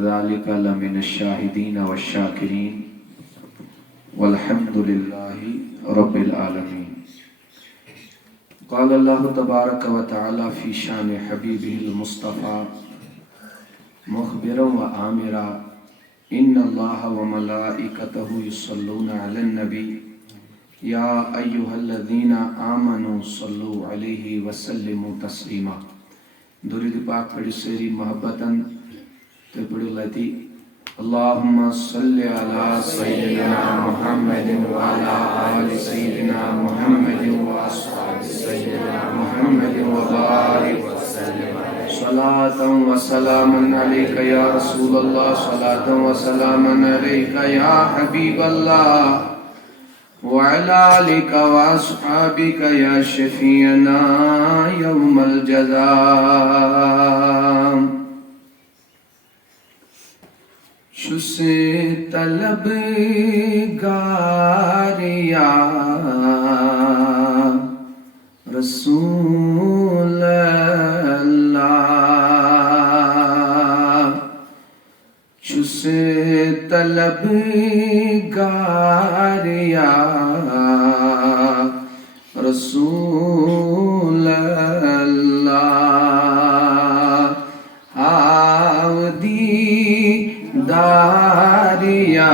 ذالک لمن الشاہدین والشاکرین والحمد للہ رب العالمین۔ قال اللہ تبارک و تعالی فی شان حبیبہ المصطفیٰ مخبرا و آمرا ان اللہ و ملائکتہ یصلون علی النبی یا ایہا الذین آمنوا صلوا علیہ وسلموا تسلیما۔ درود پاک پڑھی سیری محبتاً تو پڑھی لیتی اللہم صلی علی سیدنا محمد وعلا آل سیدنا محمد واصحاب سیدنا محمد وبارک وسلم صلاة و سلاما علیک یا رسول اللہ، صلاة و سلاما علیک یا حبیب اللہ، وعلى آلك وأصحابك يا شفيعنا يوم الجزاء۔ شس طلب گاریا رسول اللہ، شس طلب گاریا رسول اللہ، آودی داریا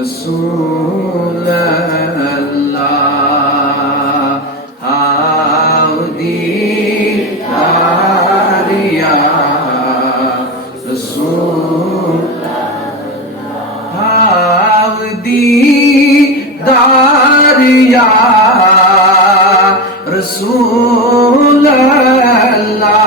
رسول اللہ، آودی داریا رسول اللہ، آودی داریا رسول اللہ،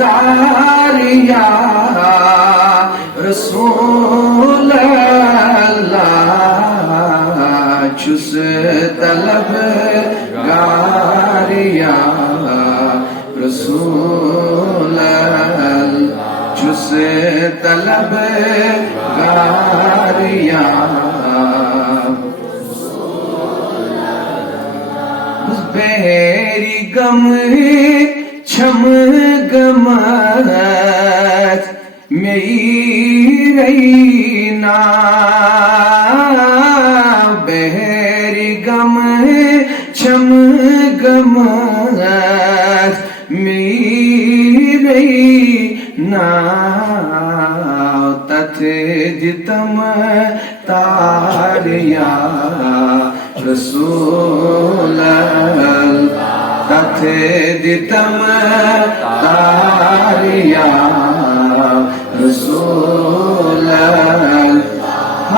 داریا رسول اللہ، چھس طلب گاریا رسول اللہ، چھس طلب گاریا بہری غم چھم گمت میری نا، بہری غم چھم گمت میری نا، تتھ جتم تاریا رسول اللہ، تتھ دتم تاریا رسول اللہ،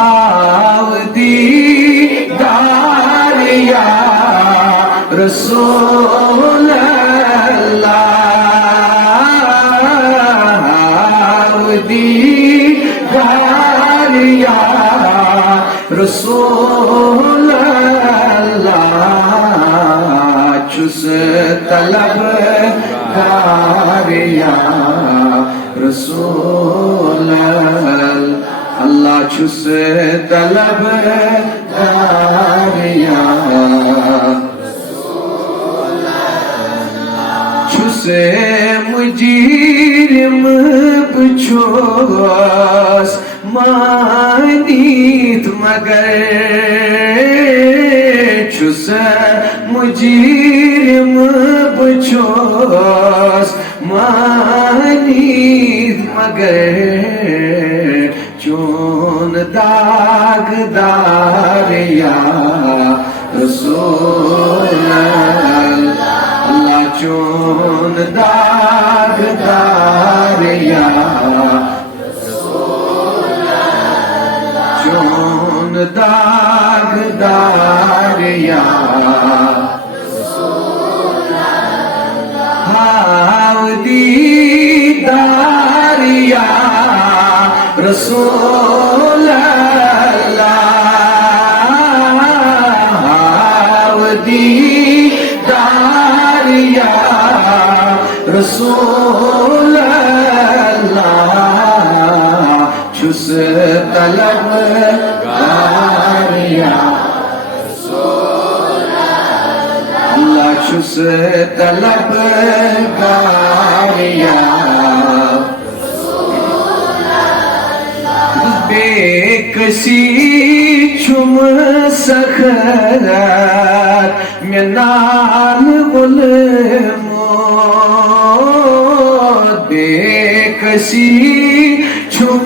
آودی داریا رسول اللہ، آودی داریا رسول اللہ، چھس طلب گاریا رسول اللہ، چھس طلب گاریا رسول اللہ، چھس مجرم بچوس مانیت مگر، چھس مجرم بچوس مانیت مگر، چون داغ داریا رسول اللہ، چون داغ داریا رسول اللہ، چون داغ داریا رسول اللہ، آودی داریا رسول اللہ، آودی داریا رسول اللہ، چھس طلب گاریا رسول اللہ، چھس طلبگاریا بے کسی چھم سخرت میں نال غلموت بے کسی چھم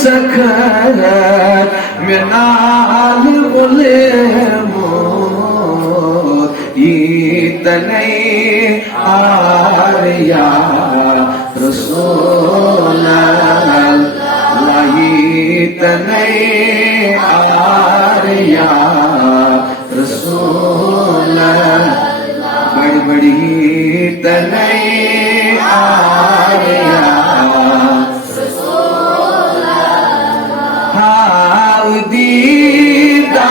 سخرت میں نال غلموت یہ تنئی آریا رسول اللہ یہ تنئی آریا رسول بڑی بڑی تنئی آریا ہاؤ دیداریا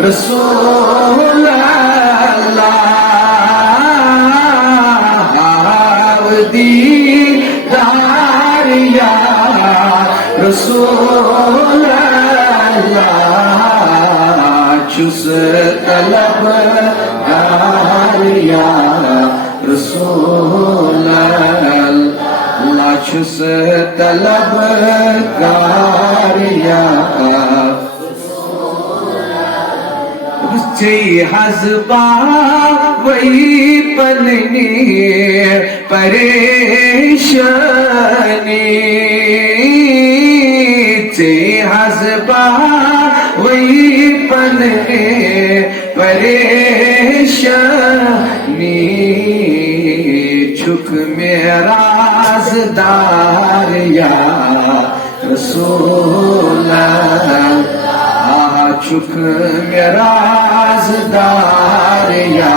رسول اللہ ہاؤ دیداریا رسول اللہ چھس طلبگاریا رسول اللہ چھس طلبگاریا چی حزبا وی پننی پریشانی چی حزبا وی پننی پریشانی چھک میرا رازدار یا رسول چھک میرا رازدار یا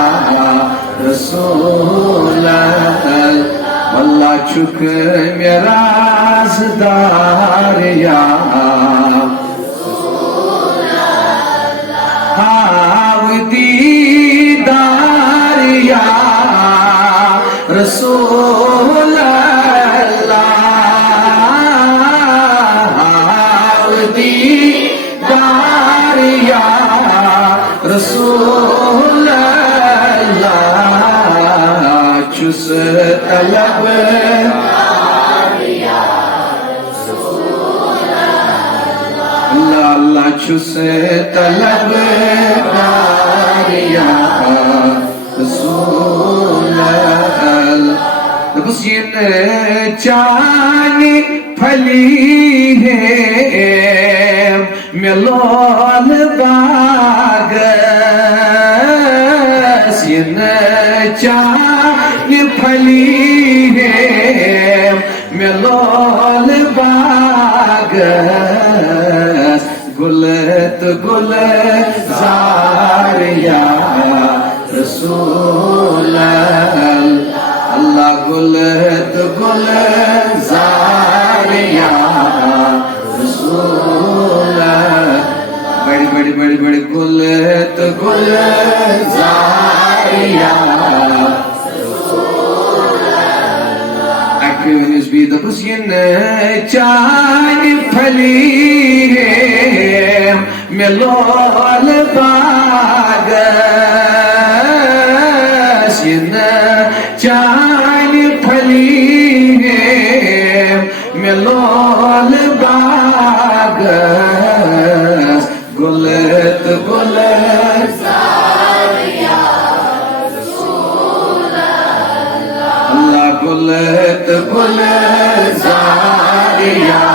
رسول اللہ چھک میرا رازدار یا ہاو دیدار یا رسول اللہ ہاو دیدار یا رسول اللہ چھس طلبگاریا اللہ اللہ چھس طلبگاریا رسول اللہ بس یہ چانی پھلی ہے ملول باغس یہ چانی پھلی ہے ملول باغس گلت گلزار یا رسول اللہ گلت گلزار یا رسول بڑی بڑی بڑی بڑی گلت گلزار یا ایکوینس بھی دبس یہ چانی پھلی ہے ملول باغس یہ چانی پھلی ہے ملول باغس گلت گلزار یا رسول اللہ گلت گلزار یا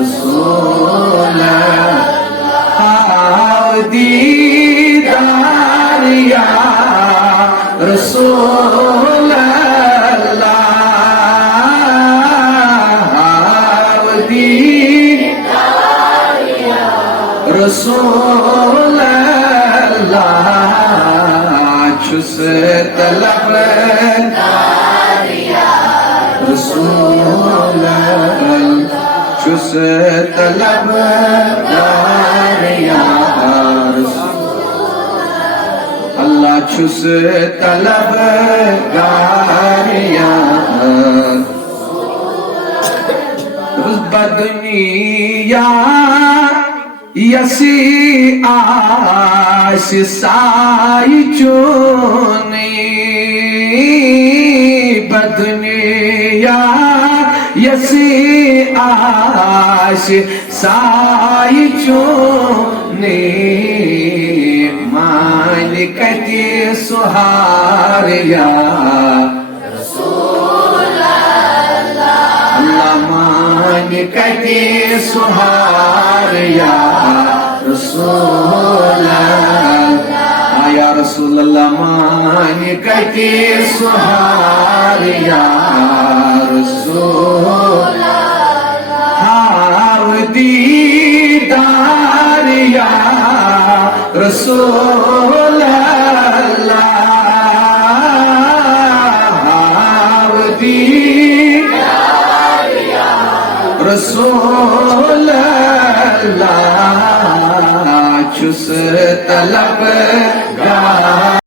رسول ہاو دیدار یا رسول اللہ ہاو دیدار یا رسول اللہ چھس طلبگاریا رسول چھس طلبگاریا اللہ چھس طلبگاریا بدنیا یسی آش سائی چونی بدنیا یسی آش سائی چونی مالکتی سہاریا مالکتی سہاریا رسول اللہ یا رسول اللہ مالکتی سہاریا رسول ہاو دیدار یا رسول اللہ ہاو دیدار یا رسول اللہ چس طلب